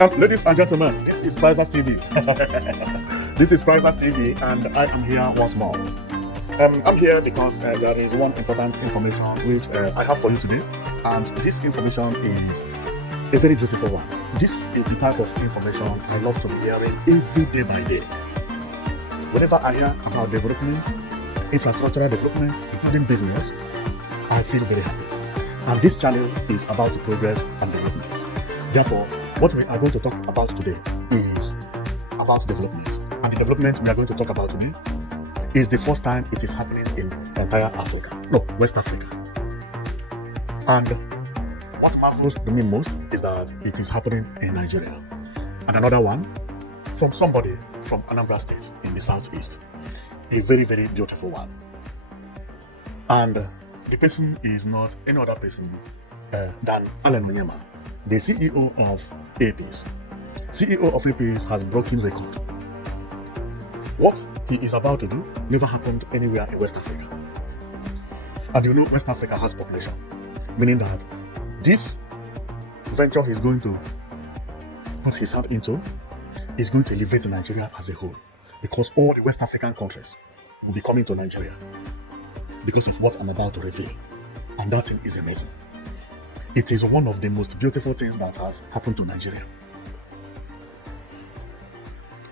Ladies and gentlemen, this is Prizes TV. This is Prizes TV, and I am here once more. I'm here because there is one important information which I have for you today, and this information is a very beautiful one. This is the type of information I love to be hearing every day by day. Whenever I hear about development, infrastructural development, including business, I feel very happy. And this channel is about progress and development. Therefore, what we are going to talk about today is about development. And the development we are going to talk about today is the first time it is happening in entire Africa. No, West Africa. And what marvels me most is that it is happening in Nigeria. And another one from somebody from Anambra State in the southeast. A very, very beautiful one. And the person is not any other person than Onyema, the CEO of APs. CEO of APs has broken record. What he is about to do never happened anywhere in West Africa. And you know West Africa has population, meaning that this venture he's going to put his hand into is going to elevate Nigeria as a whole, because all the West African countries will be coming to Nigeria because of what I'm about to reveal. And that thing is amazing. It is one of the most beautiful things that has happened to Nigeria.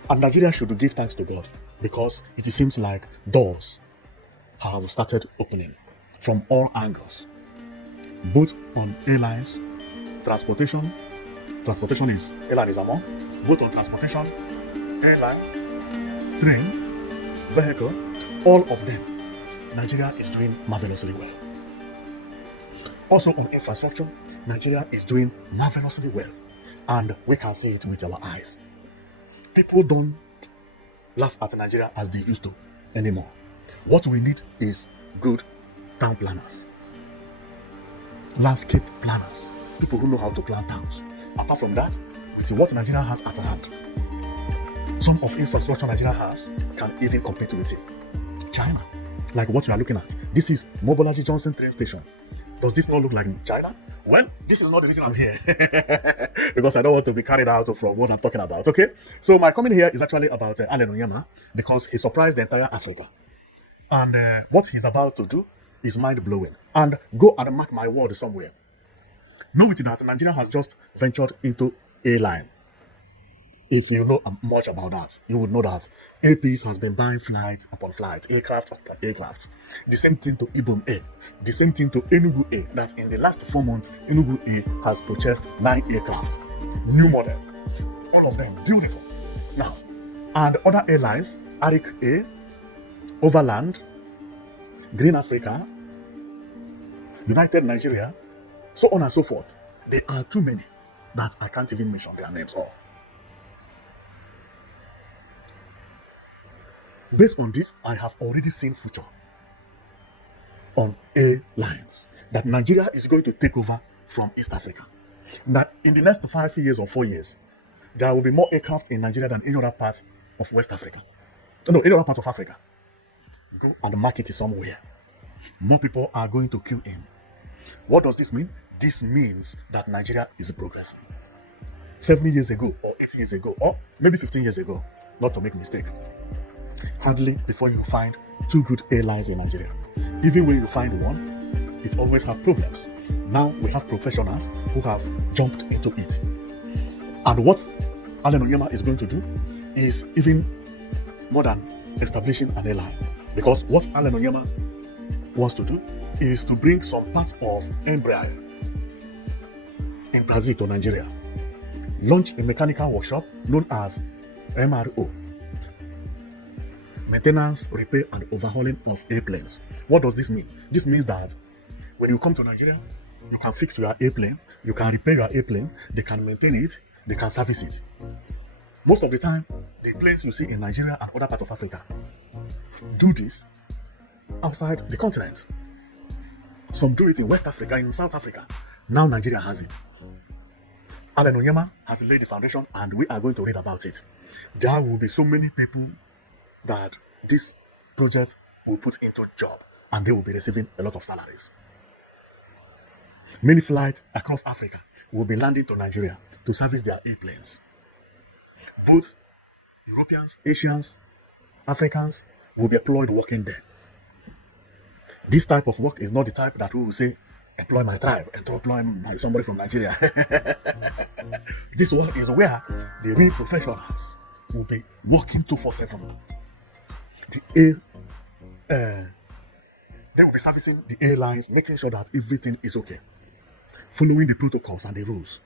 And Nigeria should give thanks to God, because it seems like doors have started opening from all angles, both on airlines, transportation is, airline is among, both on transportation, airline, train, vehicle, all of them. Nigeria is doing marvelously well. Also on infrastructure, Nigeria is doing marvelously well. And we can see it with our eyes. People don't laugh at Nigeria as they used to anymore. What we need is good town planners, landscape planners, people who know how to plan towns. Apart from that, with what Nigeria has at hand, some of infrastructure Nigeria has can even compete with China. Like what you are looking at. This is Mobolaji Johnson train station. Does this not look like China? Well, this is not the reason I'm here. Because I don't want to be carried out from what I'm talking about, okay? So my comment here is actually about Onyema, because he surprised the entire Africa. And what he's about to do is mind-blowing. And go and mark my word somewhere. Know it that Nigeria has just ventured into airline. If you know much about that, you would know that APs has been buying flight upon flight, aircraft upon aircraft. The same thing to Ibom Air, the same thing to Enugu Air, that in the last 4 months, Enugu Air has purchased 9 aircraft, new model, all of them beautiful. Now, and other airlines, Arik Air, Overland, Green Africa, United Nigeria, so on and so forth. There are too many that I can't even mention their names all. Based on this, I have already seen future on airlines that Nigeria is going to take over from East Africa. That in the next 5 years or 4 years, there will be more aircraft in Nigeria than any other part of West Africa. No, any other part of Africa. Go and market it somewhere. More people are going to queue in. What does this mean? This means that Nigeria is progressing. 7 years ago, or 8 years ago, or maybe 15 years ago, not to make mistake, hardly before you find 2 good airlines in Nigeria. Even when you find one, it always has problems. Now we have professionals who have jumped into it. And what Onyema is going to do is even more than establishing an airline. Because what Onyema wants to do is to bring some part of Embraer in Brazil to Nigeria. Launch a mechanical workshop known as MRO. Maintenance, repair, and overhauling of airplanes. What does this mean? This means that when you come to Nigeria, you can fix your airplane, you can repair your airplane, they can maintain it, they can service it. Most of the time, the planes you see in Nigeria and other parts of Africa do this outside the continent. Some do it in West Africa, in South Africa. Now Nigeria has it. Onyema has laid the foundation, and we are going to read about it. There will be so many people that this project will put into job, and they will be receiving a lot of salaries. Many flights across Africa will be landing to Nigeria to service their airplanes. Both Europeans, Asians, Africans will be employed working there. This type of work is not the type that we will say, employ my tribe, employ somebody from Nigeria. This one is where the real professionals will be working 247. They will be servicing the airlines, making sure that everything is okay, following the protocols and the rules.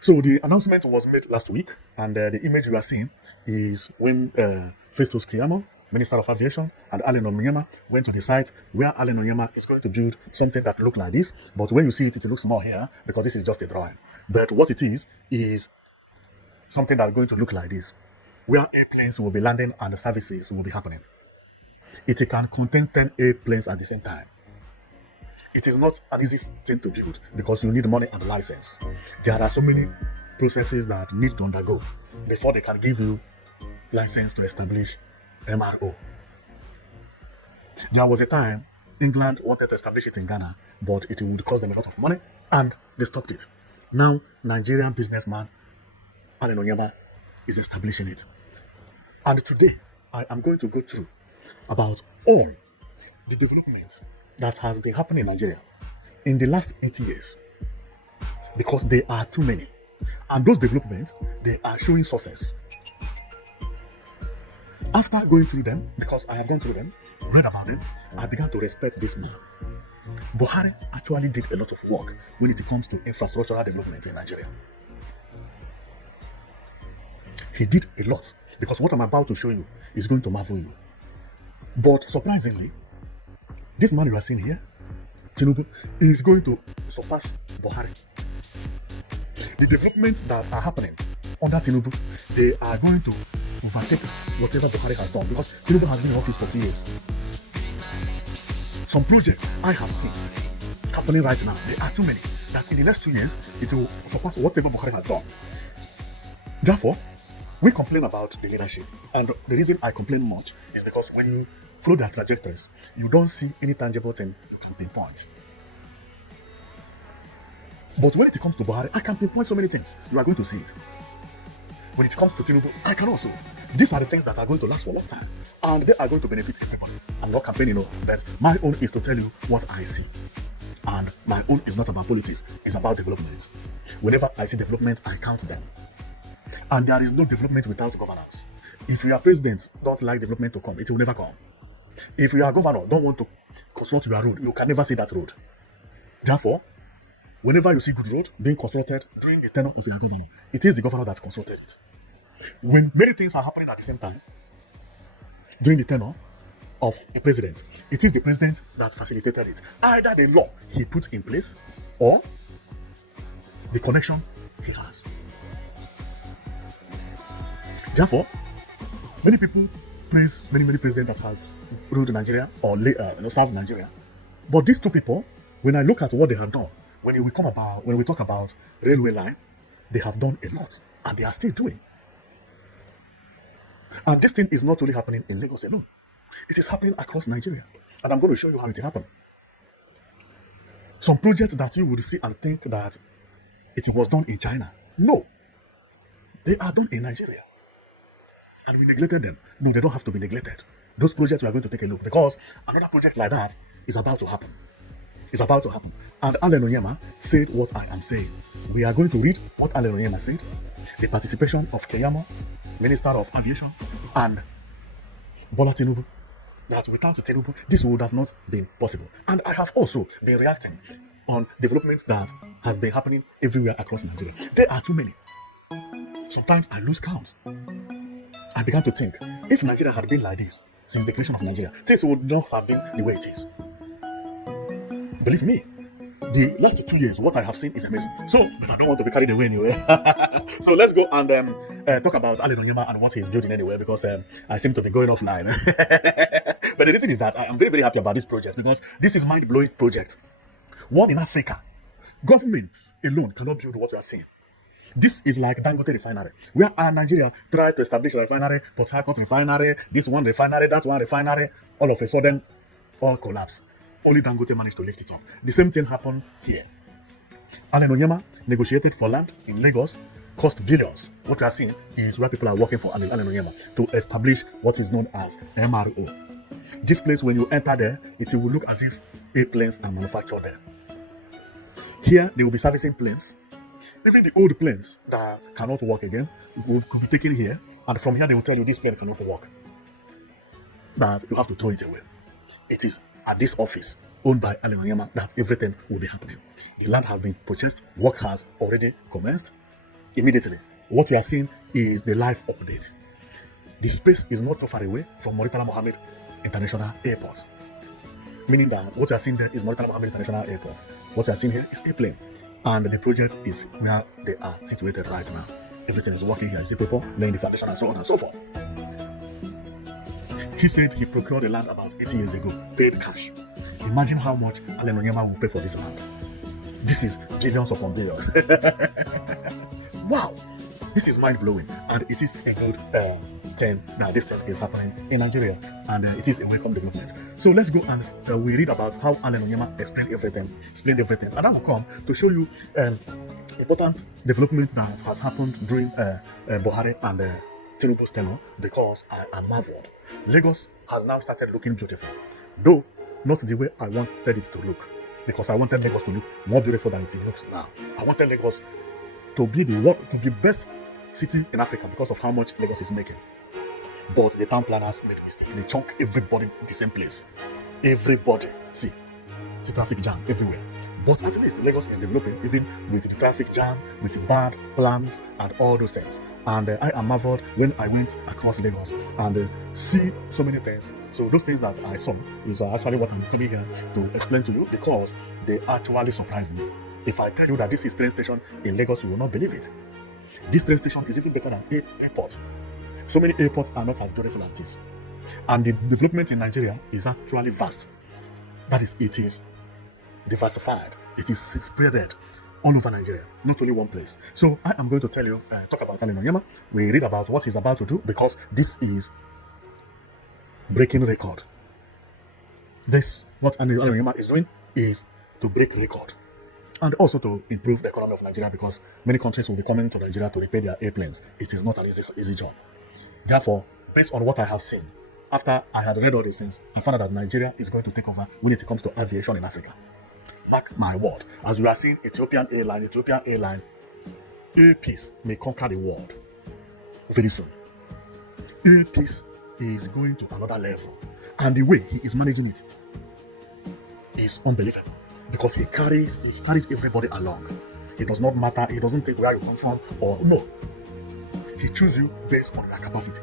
So the announcement was made last week, and the image you are seeing is when Festus Keyamo, Minister of Aviation, and Onyema went to the site where Onyema is going to build something that looks like this. But when you see it, it looks small here because this is just a drawing. But what it is something that is going to look like this, where airplanes will be landing and the services will be happening. It can contain 10 airplanes at the same time. It is not an easy thing to build because you need money and a license. There are so many processes that need to undergo before they can give you license to establish MRO. There was a time England wanted to establish it in Ghana, but it would cost them a lot of money and they stopped it. Now, Nigerian businessman Onyema is establishing it. And today, I am going to go through about all the developments that has been happening in Nigeria in the last 80 years, because there are too many. And those developments, they are showing success. After going through them, because I have gone through them, read about them, I began to respect this man. Buhari actually did a lot of work when it comes to infrastructural development in Nigeria. He did a lot, because what I'm about to show you is going to marvel you. But surprisingly, this man you are seeing here, Tinubu, is going to surpass Buhari. The developments that are happening under Tinubu, they are going to overtake whatever Buhari has done, because Tinubu has been in office for 3 years. Some projects I have seen happening right now, there are too many, that in the next 2 years, it will surpass whatever Buhari has done. Therefore, we complain about the leadership, and the reason I complain much is because when you follow their trajectories, you don't see any tangible thing you can pinpoint. But when it comes to Buhari, I can pinpoint so many things. You are going to see it. When it comes to Tinubu, I can also. These are the things that are going to last for a long time, and they are going to benefit everybody. I'm not campaigning, but my own is to tell you what I see. And my own is not about politics, it's about development. Whenever I see development, I count them. And there is no development without governance. If you are president, don't like development to come, it will never come. If you are governor, don't want to construct your road, you can never see that road. Therefore, whenever you see good road being constructed during the tenure of your governor, it is the governor that constructed it. When many things are happening at the same time, during the tenure of a president, it is the president that facilitated it. Either the law he put in place or the connection he has. Therefore, many people praise many presidents that have ruled Nigeria or served Nigeria. But these two people, when I look at what they have done, when we talk about railway line, they have done a lot, and they are still doing. And this thing is not only happening in Lagos alone; it is happening across Nigeria, and I'm going to show you how it happened. Some projects that you would see and think that it was done in China, no, they are done in Nigeria. And we neglected them. No, they don't have to be neglected. Those projects we are going to take a look, because another project like that is about to happen. It's about to happen. And Onyema said what I am saying. We are going to read what Onyema said. The participation of Keyamo, Minister of Aviation, and Bola Tinubu. That without Tinubu, this would have not been possible. And I have also been reacting on developments that have been happening everywhere across Nigeria. There are too many. Sometimes I lose count. I began to think, if Nigeria had been like this since the creation of Nigeria, things would not have been the way it is. Believe me, the last 2 years, what I have seen is amazing. So, but I don't want to be carried away anyway. So let's go and talk about Onyema and what he's building anyway, because I seem to be going offline. But the reason is that I am very happy about this project, because this is mind-blowing project. One in Africa. Government alone cannot build what you are seeing. This is like Dangote refinery, where Nigeria tried to establish a refinery, Port Harcourt refinery, this one refinery, that one refinery, all of a sudden, all collapse. Only Dangote managed to lift it up. The same thing happened here. Onyema negotiated for land in Lagos, cost billions. What we are seeing is where people are working for Onyema to establish what is known as MRO. This place, when you enter there, it will look as if airplanes are manufactured there. Here, they will be servicing planes. Even the old planes that cannot work again could be taken here, and from here they will tell you this plane cannot work. That you have to throw it away. It is at this office owned by Onyema that everything will be happening. The land has been purchased, work has already commenced. Immediately, what we are seeing is the live update. The space is not so far away from Murtala Mohammed International Airport. Meaning that what we are seeing there is Murtala Mohammed International Airport. What we are seeing here is a plane. And the project is where they are situated right now. Everything is working here. You see people laying the foundation and so on and so forth. He said he procured the land about 80 years ago, paid cash. Imagine how much Onyema will pay for this land. This is billions upon billions. Wow, this is mind-blowing, and it is a good thing that this thing is happening in Nigeria, and it is a welcome development. So let's go and we read about how Onyema explained everything, and I will come to show you important development that has happened during Buhari and Tinubu's tenure, because I am marveled. Lagos has now started looking beautiful, though not the way I wanted it to look, because I wanted Lagos to look more beautiful than it looks now. I wanted Lagos to be the best city in Africa because of how much Lagos is making. But the town planners made a mistake. They chunk everybody the same place. Everybody. See traffic jam everywhere. But at least Lagos is developing, even with the traffic jam, with the bad plans and all those things. And I am marveled when I went across Lagos and see so many things. So those things that I saw is actually what I'm coming here to explain to you, because they actually surprised me. If I tell you that this is train station in Lagos, you will not believe it. This train station is even better than airport. So many airports are not as beautiful as this. And the development in Nigeria is actually vast. That is, it is diversified. It is spreaded all over Nigeria, not only one place. So I am going to tell you, talk about Onyema. We read about what he's about to do, because this is breaking record. What Onyema is doing is to break record, and also to improve the economy of Nigeria, because many countries will be coming to Nigeria to repair their airplanes. It is not an easy job. Therefore, based on what I have seen, after I had read all these things, I found out that Nigeria is going to take over when it comes to aviation in Africa. Mark my word. As we are seeing Ethiopian airline, Air Peace may conquer the world very soon. Air Peace is going to another level, and the way he is managing it is unbelievable, because he carried everybody along. It does not matter. He doesn't take where you come from, or no. He chooses you based on your capacity.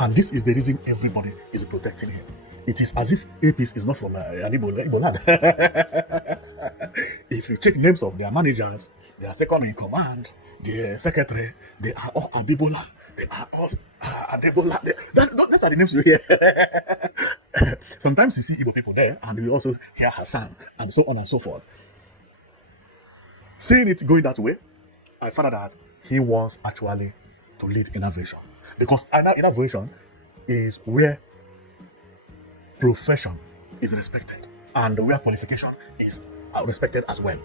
And this is the reason everybody is protecting him. It is as if APIS is not from an Igbo land. If you check names of their managers, their second in command, their secretary, they are all Abibola. They are all Adebola. Those are the names you hear. Sometimes you see Igbo people there, and we also hear Hassan, and so on and so forth. Seeing it going that way, I found out that he was actually to lead innovation. Because innovation is where profession is respected, and where qualification is respected as well.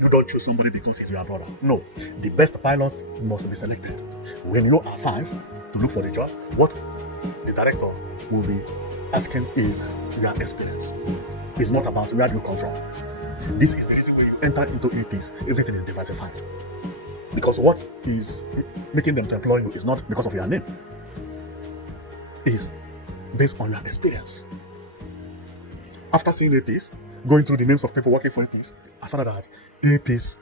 You don't choose somebody because he's your brother. No, the best pilot must be selected. When you are 5 to look for the job, what the director will be asking is your experience. It's not about where you come from. This is the reason when you enter into APs, everything is diversified. Because what is making them to employ you is not because of your name. It's based on your experience. After seeing APs, going through the names of people working for APs, I found out that APs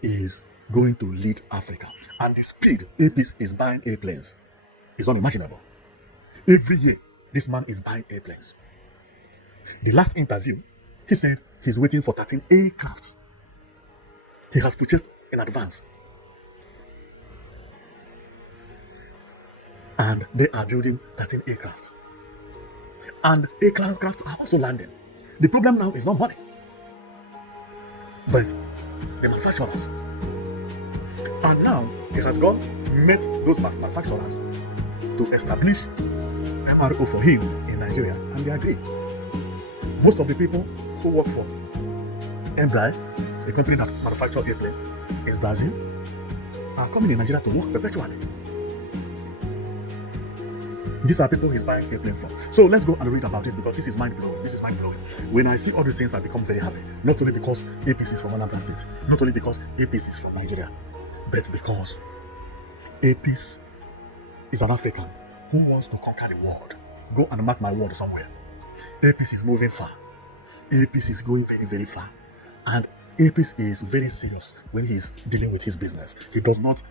is going to lead Africa. And the speed APs is buying airplanes is unimaginable. Every year, this man is buying airplanes. The last interview, he said he's waiting for 13 aircrafts. He has purchased in advance. And they are building 13 aircraft. And aircraft are also landing. The problem now is not money, but the manufacturers. And now he has met those manufacturers to establish MRO for him in Nigeria, and they agree. Most of the people who work for Embraer, a company that manufactures airplane in Brazil, are coming in Nigeria to work perpetually. These are people he's buying airplane from. So let's go and read about it, because this is mind-blowing. This is mind-blowing. When I see all these things, I become very happy. Not only because APC is from Anambra State, not only because APC is from Nigeria, but because APC is an African who wants to conquer the world. Go and mark my word somewhere. APC is moving far. APC is going very, very far. And APC is very serious when he's dealing with his business. He does not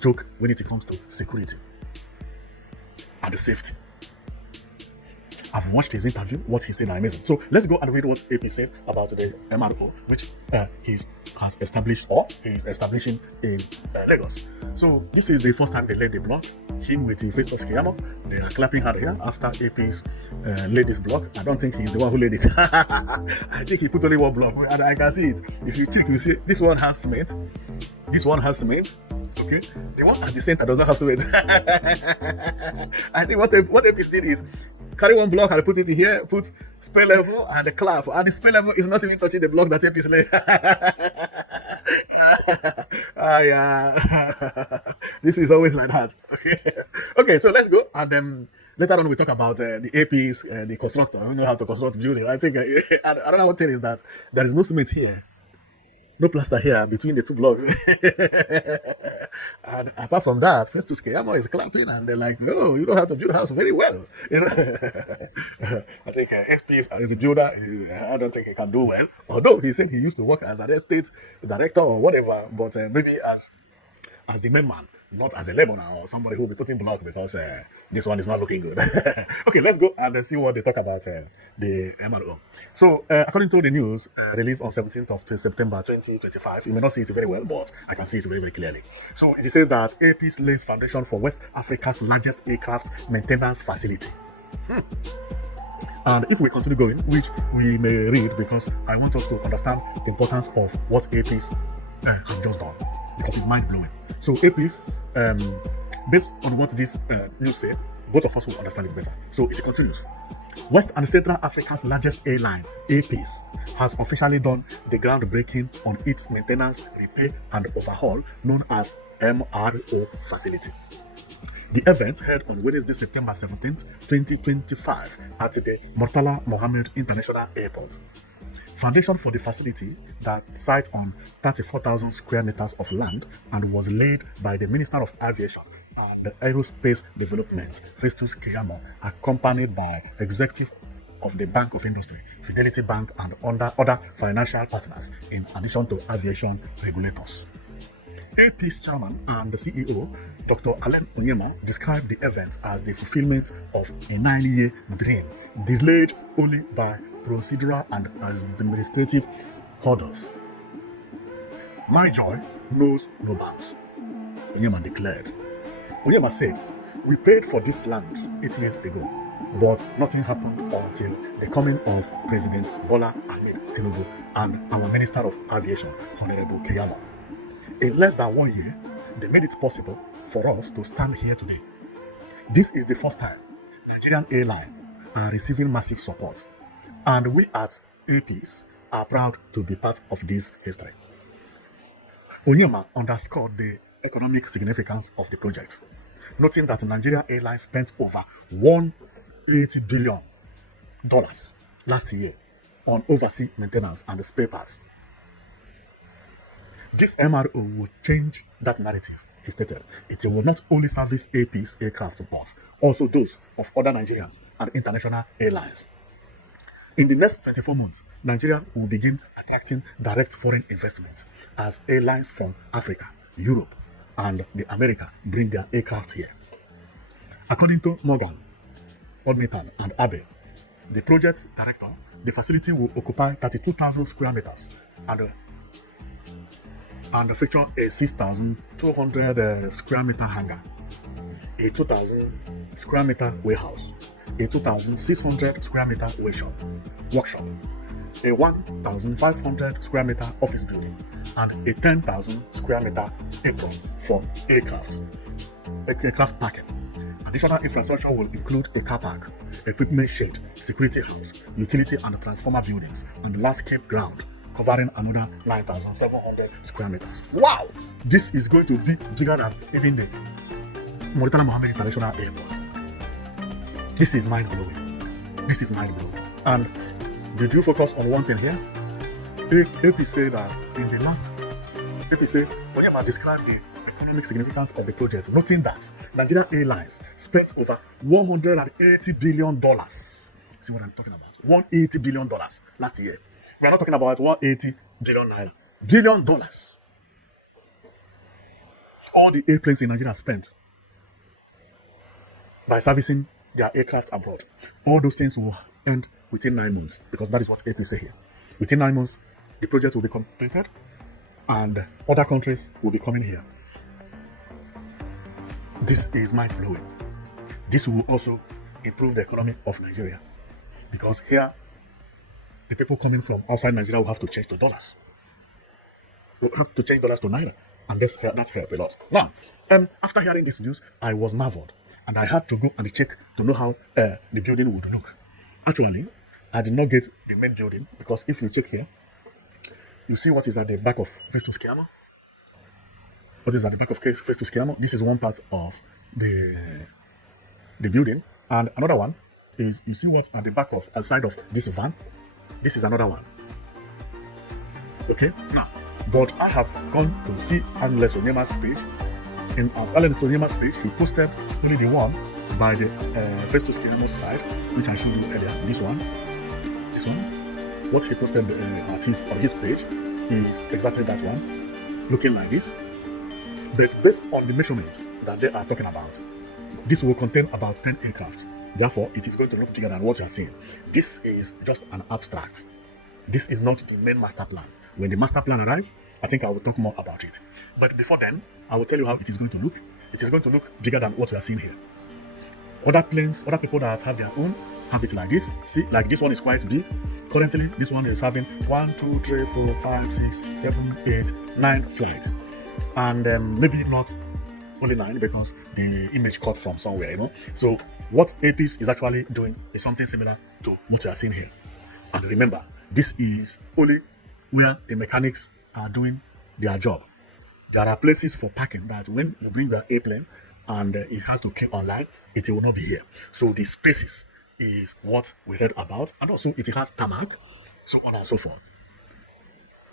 joke when it comes to security and the safety. I've watched his interview. What he said is amazing. So let's go and read what AP said about the MRO, which he has established, or he is establishing in Lagos. So this is the first time they laid the block. Him with the Festus Keyamo, they are clapping hard here after AP's laid this block. I don't think he's the one who laid it. I think he put only one block, and I can see it. If you check, you see this one has cement. This one has cement. Okay, the one at the center does not have cement. I think what AP's did is carry one block and put it here, put spell level and the clap, and the spell level is not even touching the block that AP's laid. Yeah. This is always like that. Okay, so let's go, and then later on we talk about the APs, the constructor who know how to construct building. I think another thing is that there is no cement here, no plaster here between the two blocks. And apart from that, Festus Keyamo is clapping, and they're like, "Oh, you know how to build a house very well." You know, I think FP as a builder, I don't think he can do well. Although he said he used to work as an estate director or whatever, but maybe as the main man, not as a laborer or somebody who will be putting block, because this one is not looking good. Okay, let's go and see what they talk about the MRO. So, according to the news released on 17th of September 2025, you may not see it very well, but I can see it very, very clearly. So, it says that AP's lays foundation for West Africa's largest aircraft maintenance facility. And if we continue going, which we may read, because I want us to understand the importance of what AP's have just done, because it's mind-blowing. So AP's, based on what this news say, both of us will understand it better. So it continues. West and Central Africa's largest airline, AP's, has officially done the groundbreaking on its maintenance, repair, and overhaul known as MRO facility. The event held on Wednesday, September 17th, 2025 at the Murtala Mohammed International Airport. Foundation for the facility, that sits on 34,000 square meters of land and was laid by the Minister of Aviation and Aerospace Development, Festus Keyamo, accompanied by executive of the Bank of Industry, Fidelity Bank, and other financial partners, in addition to aviation regulators. AP's chairman and the CEO, Dr. Onyema, described the event as the fulfillment of a 9-year dream, delayed only by procedural and administrative hurdles. My joy knows no bounds, Onyema declared. Onyema said, "We paid for this land 8 years ago, but nothing happened until the coming of President Bola Ahmed Tinubu and our Minister of Aviation, Honorable Keyamo. In less than 1 year, they made it possible for us to stand here today. This is the first time Nigerian airlines are receiving massive support, and we at APs are proud to be part of this history." Onyema underscored the economic significance of the project, noting that Nigerian Airlines spent over $180 billion last year on overseas maintenance and spare parts. This MRO will change that narrative, he stated. It will not only service AP's aircraft, but also those of other Nigerians and international airlines. In the next 24 months, Nigeria will begin attracting direct foreign investment as airlines from Africa, Europe, and the America bring their aircraft here. According to Morgan, Odmitan, and Abe, the project director, the facility will occupy 32,000 square meters and feature a 6,200 square meter hangar, a 2,000 square meter warehouse, a 2,600 square meter workshop, a 1,500 square meter office building, and a 10,000 square meter apron for aircraft parking. Additional infrastructure will include a car park, equipment shed, security house, utility and transformer buildings, and landscape ground covering another 9,700 square meters. Wow! This is going to be bigger than even the Mauritania Mohammed International Airport. This is mind-blowing. This is mind-blowing. And did you focus on one thing here? AP said that in the last, AP said, Onyema described the economic significance of the project, noting that Nigeria Airlines spent over $180 billion. See what I'm talking about? $180 billion last year. We are not talking about 180 billion naira. Billion dollars. All the airplanes in Nigeria spent by servicing their aircraft abroad. All those things will end within 9 months, because that is what AP say here. Within 9 months, the project will be completed and other countries will be coming here. This is mind-blowing. This will also improve the economy of Nigeria, because here, the people coming from outside Nigeria will have to change to dollars. We'll have to change dollars to naira, and that's help a lot. Now, after hearing this news, I was marveled, and I had to go and check to know how the building would look. Actually, I did not get the main building, because if you check here, you see what is at the back of Festus Keyamo. What is at the back of Festus Keyamo? This is one part of the building, and another one is, you see what at the back of outside of this van. This is another one. Okay, now, but I have gone to see Alex Onyema's page. And at Alex Onyema's page, he posted only the one by the Festus Keyamo side, which I showed you earlier. This one. What he posted on his page is exactly that one, looking like this. But based on the measurements that they are talking about, this will contain about 10 aircraft. Therefore, it is going to look bigger than what you are seeing. This is just an abstract. This is not the main master plan. When the master plan arrives, I think I will talk more about it. But before then, I will tell you how it is going to look. It is going to look bigger than what we are seeing here. Other planes, other people that have their own, have it like this. See, like this one is quite big. Currently, this one is having 1, 2, 3, 4, 5, 6, 7, 8, 9 flights. And maybe not only 9, because the image cut from somewhere, you know. So what APIS is actually doing is something similar to what you are seeing here. And remember, this is only where the mechanics are doing their job. There are places for parking that when you bring your airplane and it has to keep online, it will not be here. So the spaces is what we read about, and also it has tarmac, so on and so forth.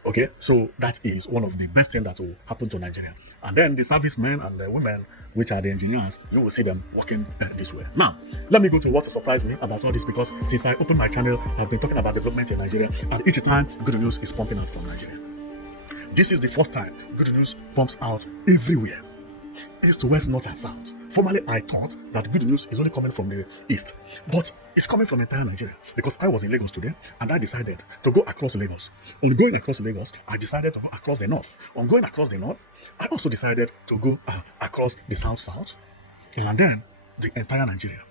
Okay, so that is one of the best things that will happen to Nigeria. And then the servicemen and the women, which are the engineers, you will see them working this way. Now, let me go to what surprised me about all this, because since I opened my channel, I've been talking about development in Nigeria, and each time good news is pumping out from Nigeria. This is the first time good news pumps out everywhere, east to west, north and south. Formerly, I thought that good news is only coming from the east, but it's coming from entire Nigeria, because I was in Lagos today and I decided to go across Lagos. On going across Lagos, I decided to go across the north. On going across the north, I also decided to go across the south, and then the entire Nigeria,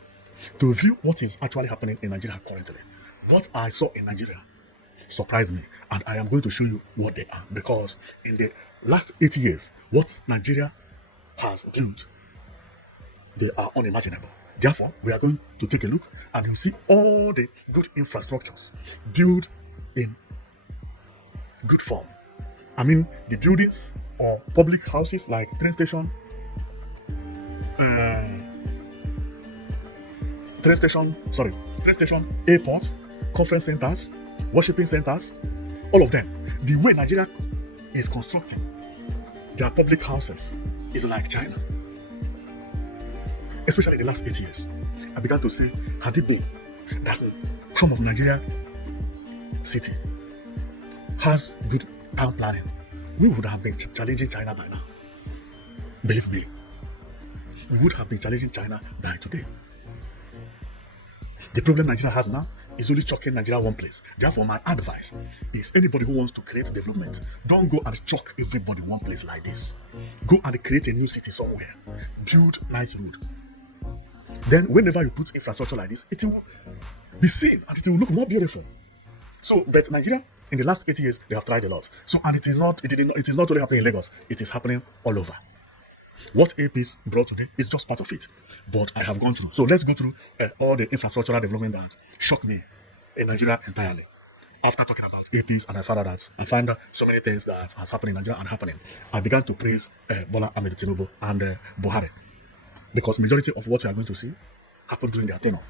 to view what is actually happening in Nigeria currently. What I saw in Nigeria surprised me, and I am going to show you what they are, because in the last 8 years, what Nigeria has built, they are unimaginable. Therefore, we are going to take a look, and you'll see all the good infrastructures built in good form. I mean, the buildings or public houses like train station, airport, conference centers, worshiping centers, all of them. The way Nigeria is constructing their public houses is like China. Especially the last 8 years, I began to say, had it been that some of Nigeria city has good town planning, we would have been challenging China by now. Believe me, we would have been challenging China by today. The problem Nigeria has now is only choking Nigeria one place. Therefore, my advice is anybody who wants to create development, don't go and choke everybody one place like this. Go and create a new city somewhere. Build nice road. Then whenever you put infrastructure like this, it will be seen and it will look more beautiful. So, but Nigeria, in the last 8 years, they have tried a lot. So, and it is not only happening in Lagos, it is happening all over. What APs brought today is just part of it. But I have gone through. So let's go through all the infrastructural development that shocked me in Nigeria entirely. After talking about APs and I find out so many things that has happened in Nigeria and happening. I began to praise Bola Ahmed Tinubu and Buhari, because majority of what you are going to see happened during their tenure.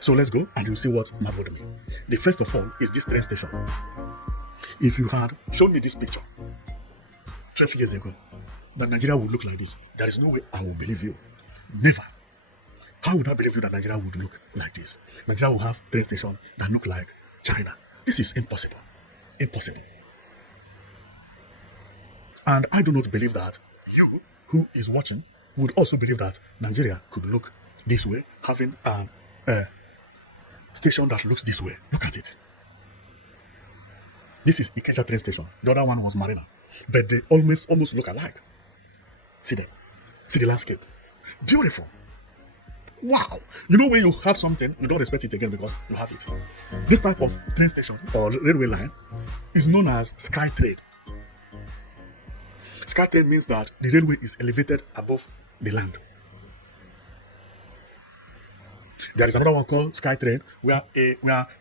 So let's go and you'll see what marveled me. The first of all is this train station. If you had shown me this picture 12 years ago, that Nigeria would look like this, there is no way I will believe you. Never. How would I believe you that Nigeria would look like this? Nigeria will have train stations that look like China. This is impossible. Impossible. And I do not believe that you, who is watching, would also believe that Nigeria could look this way, having a station that looks this way. Look at it. This is Ikeja train station. The other one was Marina. But they almost look alike. See there. See the landscape. Beautiful. Wow. You know when you have something, you don't respect it again because you have it. This type of train station or railway line is known as sky train. Sky train means that the railway is elevated above the land. There is another one called sky train where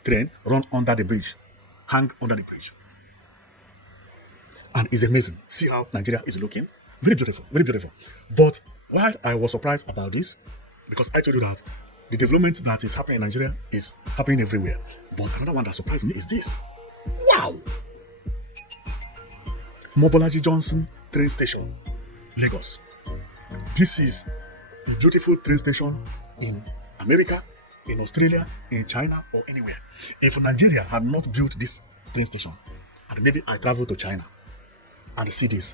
train run under the bridge, hang under the bridge. And it's amazing. See how Nigeria is looking? Very beautiful, very beautiful. But why I was surprised about this, because I told you that the development that is happening in Nigeria is happening everywhere. But another one that surprised me is this. Wow! Mobolaji Johnson train station, Lagos. This is a beautiful train station in America, in Australia, in China, or anywhere. If Nigeria had not built this train station, and maybe I travel to China and see this,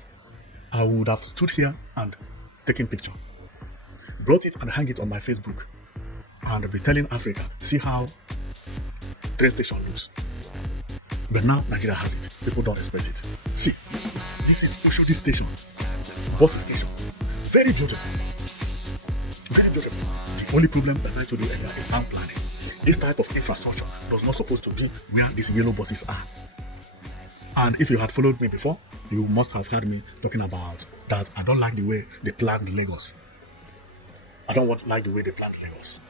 I would have stood here and taken picture, brought it and hang it on my Facebook, and be telling Africa, see how train station looks. But now Nigeria has it. People don't respect it. See, this is Oshodi station, bus station. Very beautiful. Very beautiful. The only problem that I told you earlier is town planning. This type of infrastructure does not supposed to be where these yellow buses are. And if you had followed me before, you must have heard me talking about that I don't like the way they plan the Lagos. I don't like the way they plan the Lagos.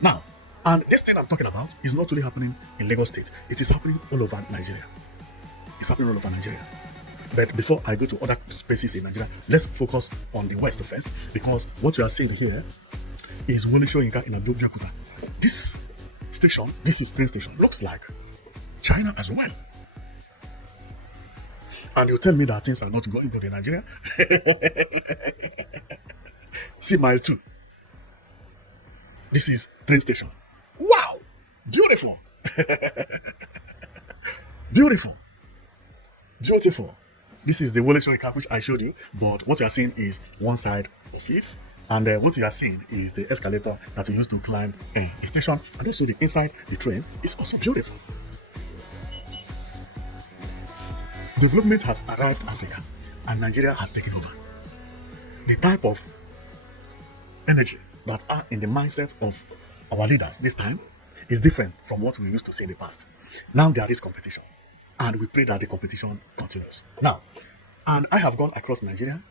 Now, and this thing I'm talking about is not only happening in Lagos State. It is happening all over Nigeria. It's happening all over Nigeria. But before I go to other spaces in Nigeria, let's focus on the West first, because what you are seeing here is Wole Soyinka in Abeokuta. This station, this is train station, looks like China as well. And you tell me that things are not going good in Nigeria? See mile 2. This is train station. Wow! Beautiful! Beautiful! Beautiful! This is the Wole Soyinka which I showed you, but what you are seeing is one side of it, and what you are seeing is the escalator that we used to climb a station, and also the inside the train is also beautiful. Development has arrived in Africa, and Nigeria has taken over. The type of energy that are in the mindset of our leaders this time is different from what we used to see in the past. Now there is competition, and we pray that the competition continues. Now, and I have gone across Nigeria,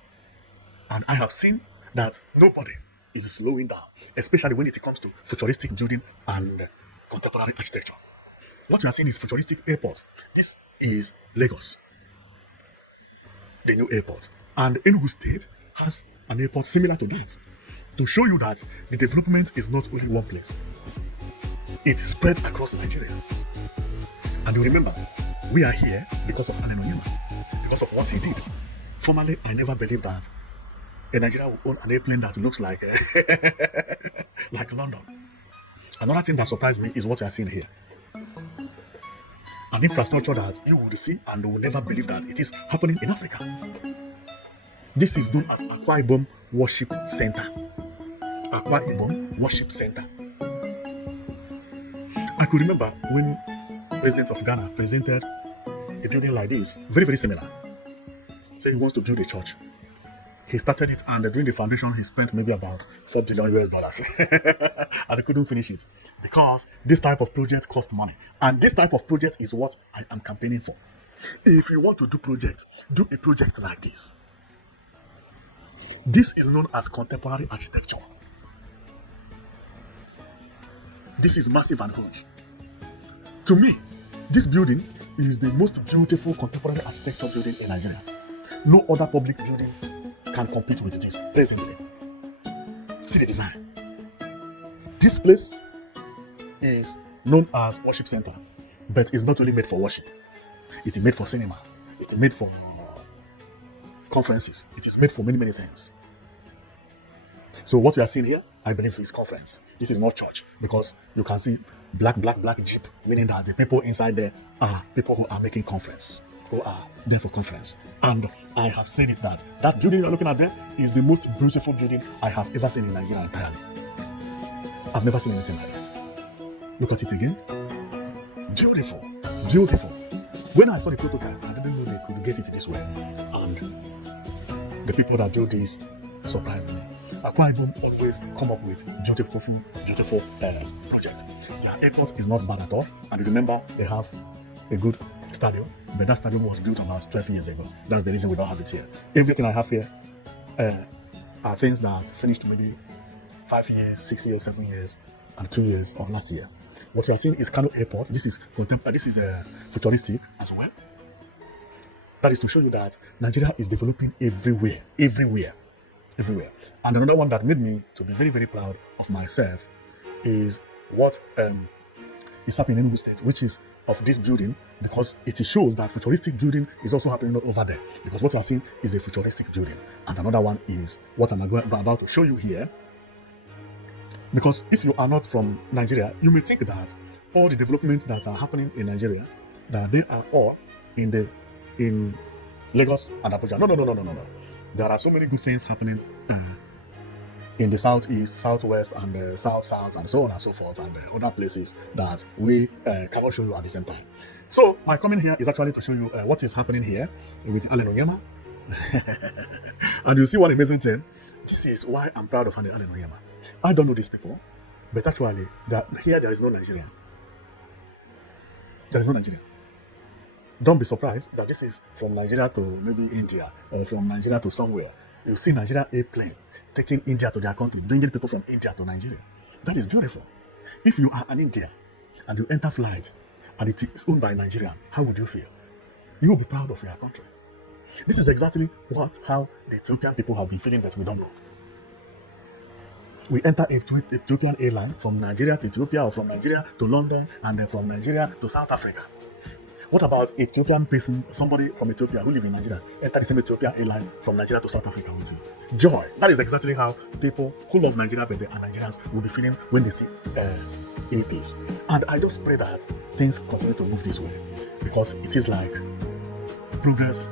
and I have seen that nobody is slowing down, especially when it comes to futuristic building and contemporary architecture. What you are seeing is futuristic airport. This is Lagos, the new airport. And Enugu State has an airport similar to that, to show you that the development is not only one place. It spread across Nigeria. And you remember, we are here because of Onyema, because of what he did. Formerly, I never believed that a Nigeria will own an airplane that looks like like London. Another thing that surprised me is what you are seeing here. An infrastructure that you would see and will never believe that it is happening in Africa. This is known as Akwa Ibom Worship Center. Akwa Ibom Worship Center. I could remember when President of Ghana presented a building like this, very, very similar. So he wants to build a church. He started it, and during the foundation, he spent maybe about $4 billion and he couldn't finish it because this type of project cost money. And this type of project is what I am campaigning for. If you want to do a project like this. This is known as contemporary architecture. This is massive and huge. To me, this building is the most beautiful contemporary architecture building in Nigeria. No other public building can compete with this presently. See the design. This place is known as worship center, but it's not only made for worship. It is made for cinema. It is made for conferences. It is made for many, many things. So what we are seeing here, I believe, is conference. This is not church, because you can see black jeep, meaning that the people inside there are people who are making conference, who are there for conference. And I have said it that building you're looking at there is the most beautiful building I have ever seen in Nigeria entirely. I've never seen anything like that. Look at it again. Beautiful, beautiful. When I saw the prototype, I didn't know they could get it this way. And the people that do this surprised me. Akwa Ibom always come up with beautiful projects. Their airport is not bad at all. And remember, they have a good stadium. But that stadium was built about 12 years ago. That's the reason we don't have it here. Everything I have here are things that finished maybe 5 years, 6 years, 7 years, and 2 years or last year. What you are seeing is Kano Airport. This is futuristic as well. That is to show you that Nigeria is developing everywhere. And another one that made me to be very, very proud of myself is what is happening in Enugu State, which is of this building, because it shows that futuristic building is also happening over there. Because what you are seeing is a futuristic building. And another one is what I'm about to show you here. Because if you are not from Nigeria, you may think that all the developments that are happening in Nigeria, that they are all in Lagos and Abuja. No. There are so many good things happening in the southeast, southwest, and the south, and so on and so forth, and other places that we cannot show you at the same time. So my comment here is actually to show you what is happening here with Onyema. And you see one amazing thing. This is why I'm proud of Onyema. I don't know these people, but actually, here there is no Nigerian. There is no Nigerian. Don't be surprised that this is from Nigeria to maybe India, or from Nigeria to somewhere. You see Nigeria airplane taking India to their country, bringing people from India to Nigeria. That is beautiful. If you are an Indian and you enter flight and it is owned by a Nigerian, how would you feel? You will be proud of your country. This is exactly how the Ethiopian people have been feeling, that we don't know. We enter Ethiopian airline from Nigeria to Ethiopia, or from Nigeria to London, and then from Nigeria to South Africa. What about Ethiopian person, somebody from Ethiopia who live in Nigeria, enter the same Ethiopian airline from Nigeria to South Africa with you? Joy. That is exactly how people who love Nigeria but they are Nigerians will be feeling when they see APs. And I just pray that things continue to move this way, because it is like progress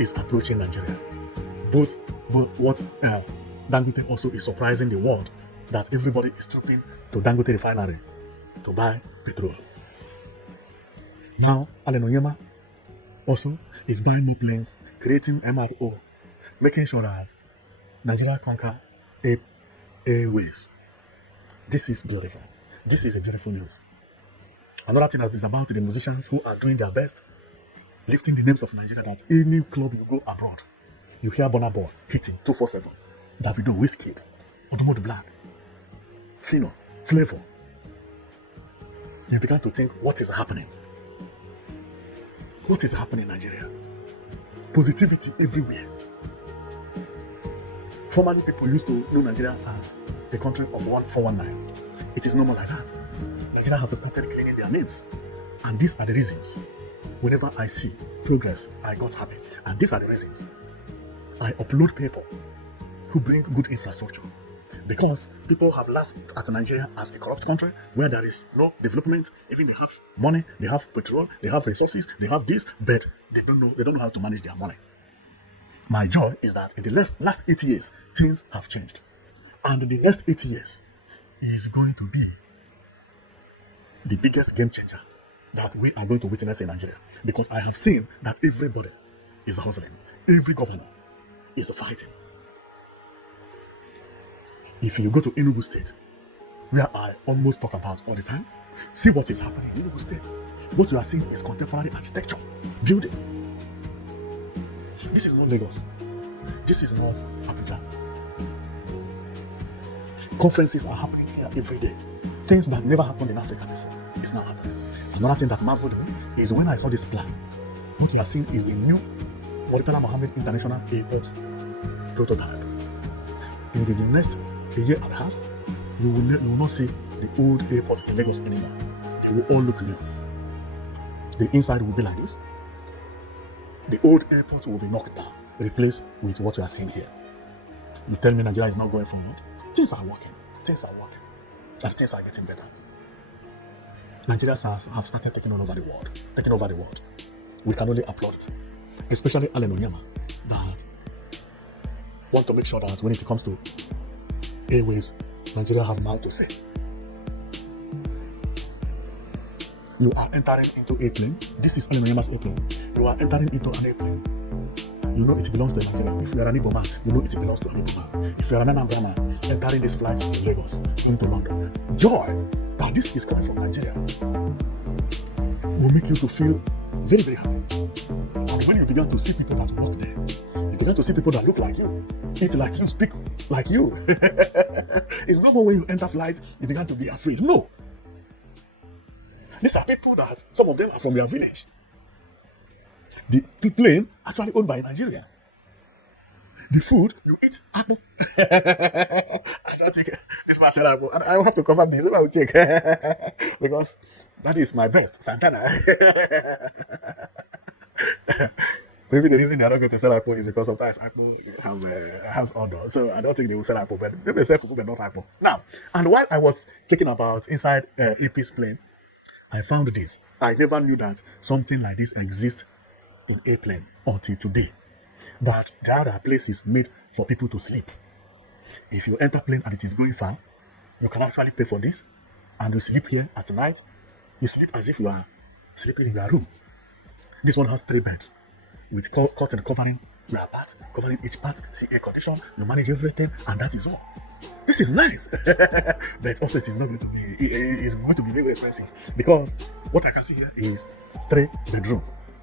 is approaching Nigeria. But what Dangote also is surprising the world, that everybody is trooping to Dangote refinery to buy petrol. Now, Onyema also is buying new planes, creating MRO, making sure that Nigeria conquer airways. This is beautiful. This is a beautiful news. Another thing that is about the musicians who are doing their best, lifting the names of Nigeria, that any club you go abroad, you hear Burna Boy hitting 247, Davido, Wizkid, Odumodu Black, Fino, Flavor. You begin to think, what is happening? What is happening in Nigeria? Positivity everywhere. Formerly, people used to know Nigeria as a country of 1419. It is no more like that. Nigeria have started cleaning their names. And these are the reasons. Whenever I see progress, I got happy. And these are the reasons. I upload people who bring good infrastructure. Because people have laughed at Nigeria as a corrupt country where there is no development. Even they have money, they have petrol, they have resources, they have this, but they don't know how to manage their money. My joy is that in the last 8 years, things have changed. And the next 8 years is going to be the biggest game changer that we are going to witness in Nigeria. Because I have seen that everybody is hustling. Every governor is fighting. If you go to Enugu State, where I almost talk about all the time, see what is happening in Enugu State. What you are seeing is contemporary architecture, building. This is not Lagos. This is not Abuja. Conferences are happening here every day. Things that never happened in Africa before is now happening. Another thing that marveled me is when I saw this plan. What we are seeing is the new Murtala Mohammed International Airport prototype. In the next year and a half, you will not see the old airport in Lagos anymore. They will all look new. The inside will be like this. The old airport will be knocked down, replaced with what you are seeing here. You tell me Nigeria is not going forward? Things are working. Things are working. And things are getting better. Nigerians have started taking over the world. We can only applaud them. Especially Onyema, that want to make sure that when it comes to airways, Nigeria have mouth to say. You are entering into airplane. This is Onyema's airplane. You are entering into an airplane. You know it belongs to Nigeria. If you are an Igbo man, you know it belongs to an Igbo man. If you are an Anambra man, entering this flight in Lagos into London, joy that this is coming from Nigeria will make you to feel very, very happy. And when you begin to see people that work there, you begin to see people that look like you, eat like you, speak like you. It's not when you enter flight, you begin to be afraid. No. These are people that, some of them are from your village. The plane actually owned by Nigeria. The food you eat, apple. I don't think this man said apple. And I will have to cover this. I will check. Because that is my best. Santana. Maybe the reason they are not going to sell apple is because sometimes apple have a house odor. So I don't think they will sell apple, but maybe they sell fufu, but not apple. Now, and while I was checking about inside EP's plane, I found this. I never knew that something like this exists in airplane until today. That there are places made for people to sleep. If you enter plane and it is going far, you can actually pay for this, and you sleep here at night. You sleep as if you are sleeping in your room. This one has 3 beds with curtain covering your part, covering each part. See air condition. You manage everything, and that is all. This is nice, but also it is not going to be. It's going to be very expensive because what I can see here is 3 bedroom.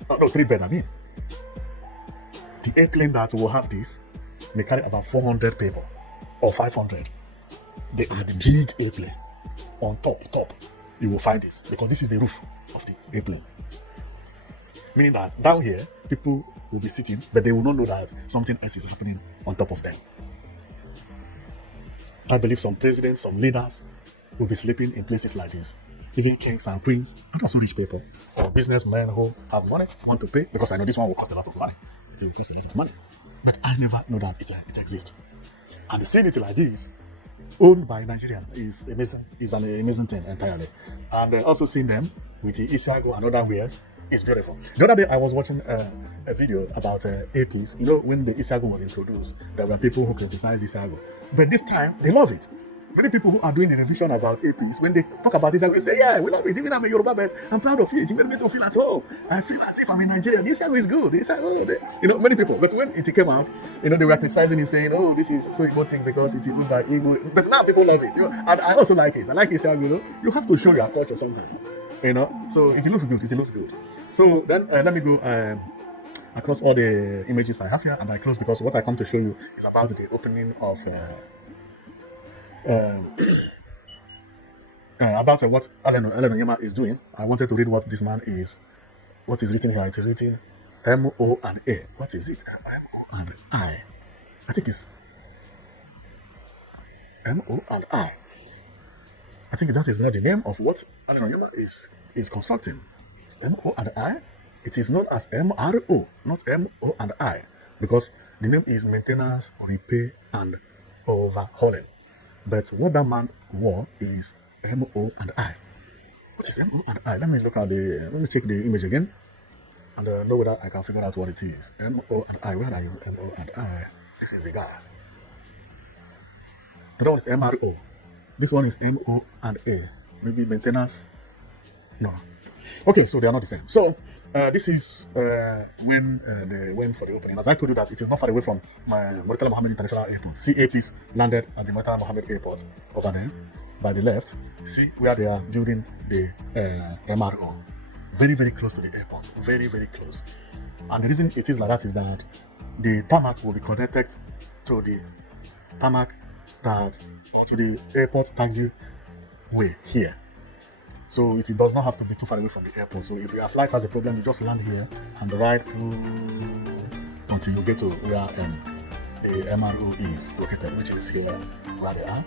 No, 3 bed. I mean, the airplane that will have this may carry about 400 people or 500. They are the big airplane. On top, you will find this because this is the roof of the airplane. Meaning that down here, people will be sitting, but they will not know that something else is happening on top of them. I believe some presidents, some leaders will be sleeping in places like this. Even kings and queens, and also rich people, or businessmen who have money, want to pay, because I know this one will cost a lot of money. It will cost a lot of money. But I never know that it exists. And seeing it like this, owned by Nigeria, is amazing. Is an amazing thing entirely. And also seeing them with the Isiago and other wares is beautiful. The other day I was watching a video about APs. You know, when the Isiago was introduced, there were people who criticized Isiago. But this time, they love it. Many people who are doing the revision about APs, when they talk about Isiago, they say, yeah, we love it. Even I'm a Yoruba, but I'm proud of it. It made me to feel at home. I feel as if I'm in Nigeria. This Isiago is good. You know, many people. But when it came out, you know, they were criticizing it, saying, oh, this is so important because it is good by Igbo. But now people love it. You know, and I also like it. I like Isiago, you know. You have to show your culture somehow. You know, so it looks good. It looks good. So then let me go across all the images I have here, and I close because what I come to show you is about the opening of about what Onyema is doing. I wanted to read what this man is. What is written here? It's written M-O and A. What is it? M-O and I. I think it's M-O and I. I think that is not the name of what Onyema is constructing. M-O and I. It is known as M-R-O, not M-O and I, because the name is maintenance, repair, and overhauling. But what that man wore is M-O and I. What is M-O and I? Let me check the image again and know whether I can figure out what it is. M-O and I. Where are you? M-O and I. This is the guy. The other one is M-R-O. This one is M-O and A. Maybe maintenance. No. Okay, so they are not the same. So this is when they went for the opening. As I told you that it is not far away from Murtala Mohammed International Airport. See APs landed at the Murtala Mohammed Airport over there by the left. See where they are building the MRO. Very, very close to the airport. Very, very close. And the reason it is like that is that the tarmac will be connected to the tarmac that, or to the airport taxi way here. So it does not have to be too far away from the airport. So if your flight has a problem, you just land here and ride until you get to where a MRO is located, which is here where they are.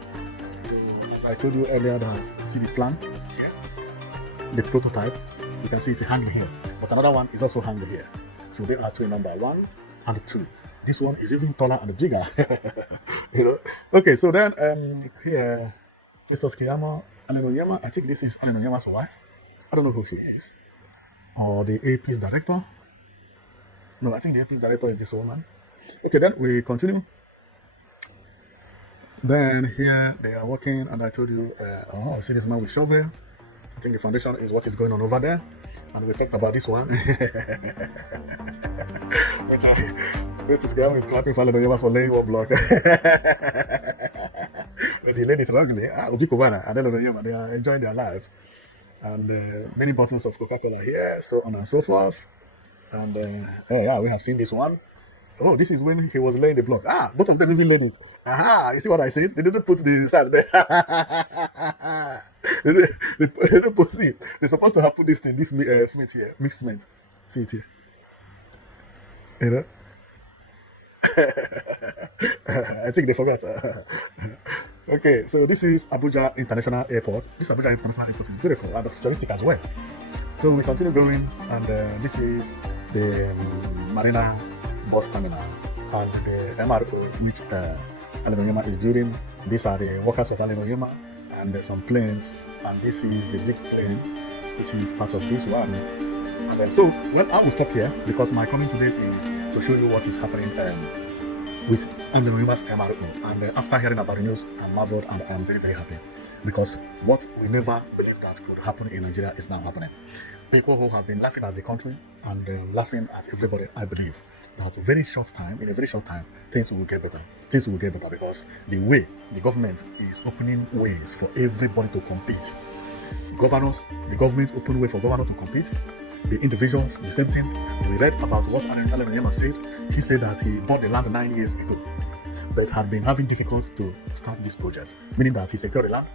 So as I told you earlier, that see the plan here, the prototype, you can see it hanging here. But another one is also hanging here. So there are two in number, 1 and 2. This one is even taller and bigger. You know. Okay, so then here, Mr. Skiyamo Onyema, I think this is Onyema's wife. I don't know who she is. Or the AP's director. No, I think the AP's director is this woman. Okay, then we continue. Then here they are working, and I told you, see this man with shovel. I think the foundation is what is going on over there. And we talked about this one. This guy is clapping for Onyema for laying one block. But he laid it wrongly. Ubikubana and Onyema, they are enjoying their life. And many bottles of Coca-Cola here, so on and so forth. And yeah, we have seen this one. Oh, this is when he was laying the block. Both of them even laid it. You see what I said? They didn't put the side there. they didn't put it. They're supposed to have put this thing, this cement here, mixed cement. See it here. You know? I think they forgot. Okay, so this is Abuja International Airport. This Abuja International Airport is beautiful and futuristic as well. So we continue going, and this is the Marina bus terminal and the MRO which Onyema is building. These are the workers of Onyema, and there's some planes, and this is the big plane which is part of this one. And then, so well, I will stop here because my comment today is to show you what is happening with Onyema's MRO. And after hearing about the news, I'm marveled and I'm very, very happy, because what we never believed that could happen in Nigeria is now happening. People who have been laughing at the country and laughing at everybody, I believe that in a very short time, things will get better. Things will get better because the way the government is opening ways for everybody to compete. Governors, the government open way for governors to compete. The individuals, the same thing. We read about what Onyema said. He said that he bought the land 9 years ago, but had been having difficulty to start this project, meaning that he secured the land,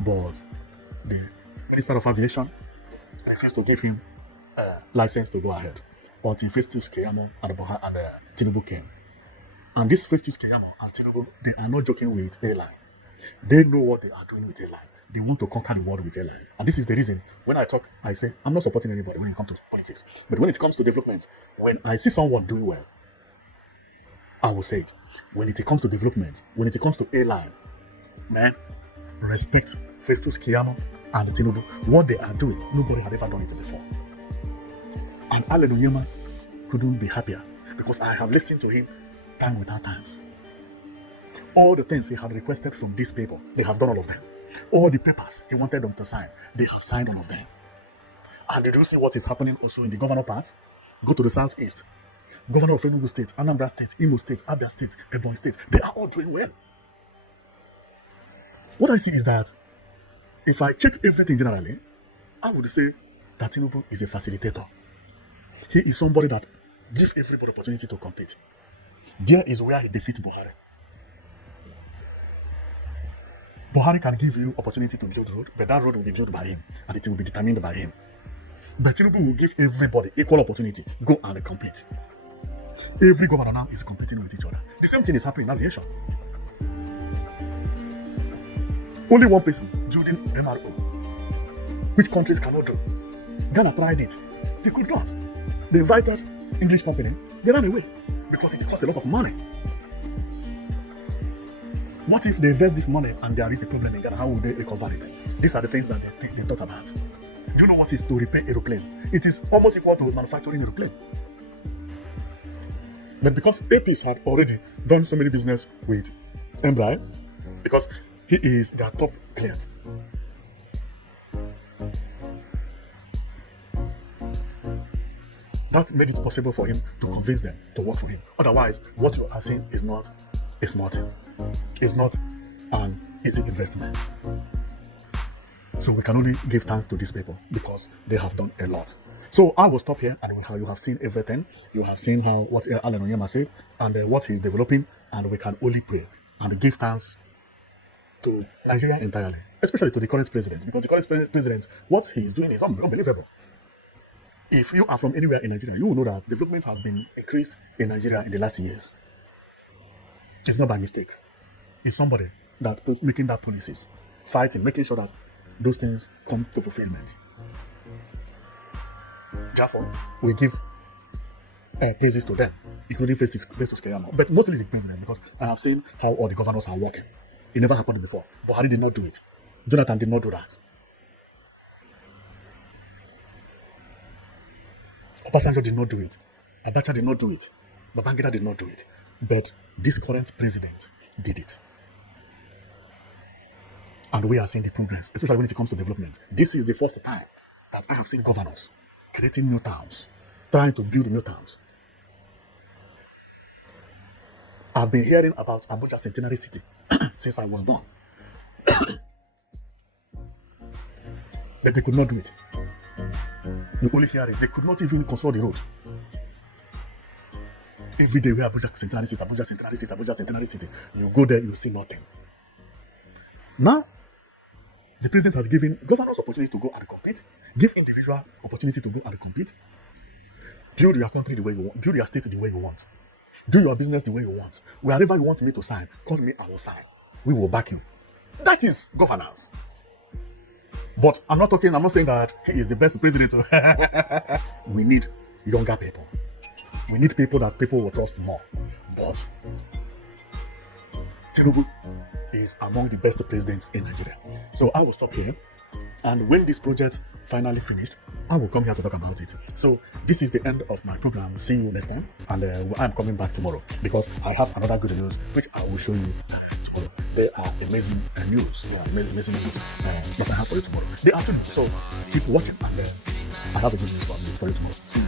but the Minister of Aviation refused to give him a license to go ahead until Festus Keyamo and Tinubu came. And this Festus Keyamo and Tinubu, they are not joking with airline. They know what they are doing with airline. They want to conquer the world with airline. And this is the reason when I talk, I say, I'm not supporting anybody when it comes to politics. But when it comes to development, when I see someone doing well, I will say it. When it comes to development, when it comes to airline, man, respect Festus Keyamo and Tinubu. What they are doing, nobody had ever done it before. And Onyema couldn't be happier, because I have listened to him time without times. All the things he had requested from these people, they have done all of them. All the papers he wanted them to sign, they have signed all of them. And did you see what is happening also in the governor part? Go to the southeast. Governor of Enugu State, Anambra State, Imo State, Abia State, Ebonyi State, they are all doing well. What I see is that if I check everything generally, I would say that Tinubu is a facilitator. He is somebody that gives everybody opportunity to compete. There is where he defeats Buhari. Buhari can give you opportunity to build road, but that road will be built by him, and it will be determined by him. But Tinubu will give everybody equal opportunity. Go and compete. Every governor now is competing with each other. The same thing is happening in aviation. Only one person building MRO, which countries cannot do. Ghana tried it. They could not. They invited English company. They ran away because it cost a lot of money. What if they invest this money and there is a problem in Ghana? How will they recover it? These are the things that they thought about. Do you know what is to repair aeroplane? It is almost equal to manufacturing aeroplane. But because APs had already done so many business with Embry, because he is their top client. That made it possible for him to convince them to work for him. Otherwise, what you are seeing is not a small thing. It's not an easy investment. So we can only give thanks to these people because they have done a lot. So I will stop here, and you have seen everything. You have seen how what Alan Onyema said, and what he's developing, and we can only pray and give thanks to Nigeria entirely, especially to the current president, because the current president, what he's doing is unbelievable. If you are from anywhere in Nigeria, you will know that development has been increased in Nigeria in the last years. It's not by mistake. It's somebody that making that policies, fighting, making sure that those things come to fulfillment. Therefore, we give praises to them, including Festus Keyamo, but mostly the president, because I have seen how all the governors are working. It never happened before. Buhari did not do it. Jonathan did not do that. Obasanjo did not do it. Abacha did not do it. Babangida did not do it. But this current president did it. And we are seeing the progress, especially when it comes to development. This is the first time that I have seen governors creating new towns, trying to build new towns. I've been hearing about Abuja Centenary City since I was born. But they could not do it. You only hear it. They could not even construct the road. Every day we have Abuja Centenary City, Abuja Centenary City, Abuja Centenary City. You go there, you see nothing. Now, the president has given governors opportunity to go and compete, give individual opportunity to go and compete, build your country the way you want, build your state the way you want, do your business the way you want. Wherever you want me to sign, call me, I will sign. We will back you. That is governance. But I'm not saying that he is the best president. We need younger people. We need people that people will trust more. But Tinubu is among the best presidents in Nigeria. So I will stop here. And when this project finally finished, I will come here to talk about it. So this is the end of my program. See you next time. And I'm coming back tomorrow because I have another good news which I will show you tomorrow. They are amazing news. Yeah, amazing news that I have for you tomorrow. They are true. So keep watching, and I have a good news for you tomorrow. See you.